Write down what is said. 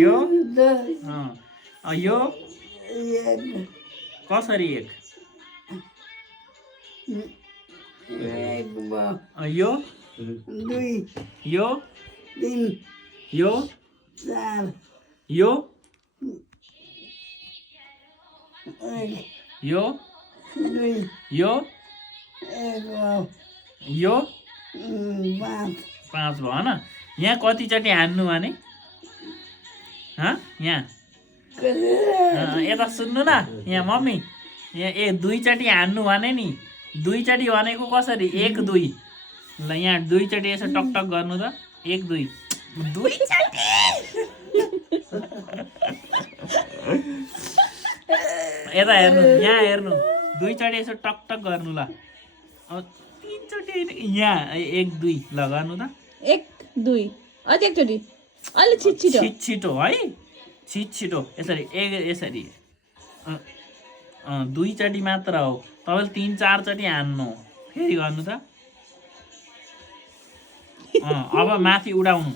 यो दुई यो एक कसरी एक एक भयो यो दुई यो तिन यो चार यो एक यो दुई यो एक भयो यो पाँच 5 भयो होइन यहाँ कतिचोटि हान्नु भने यहाँ यता सुन्नु न यहाँ मम्मी यहाँ दुईचोटि हान्नु भने नि दुईचोटि भनेको कसरी 1 2 ल यहाँ दुईचोटि यसो टकटक गर्नु त 1 2 दुईचोटि यता हेर्नु यहाँ हेर्नु दुईचोटि यसो टकटक गर्नु ल अब 3 चोटि यहाँ 1 2 ल गर्नु त 1 2 अझै एकचोटि अलि छिटो छिटो है छिटो यसरी यसरी दुईचोटि मात्र हो तपाईँले 3 4 चोटि हान्नु फेरि गर्नु त अब माथि उडाउनु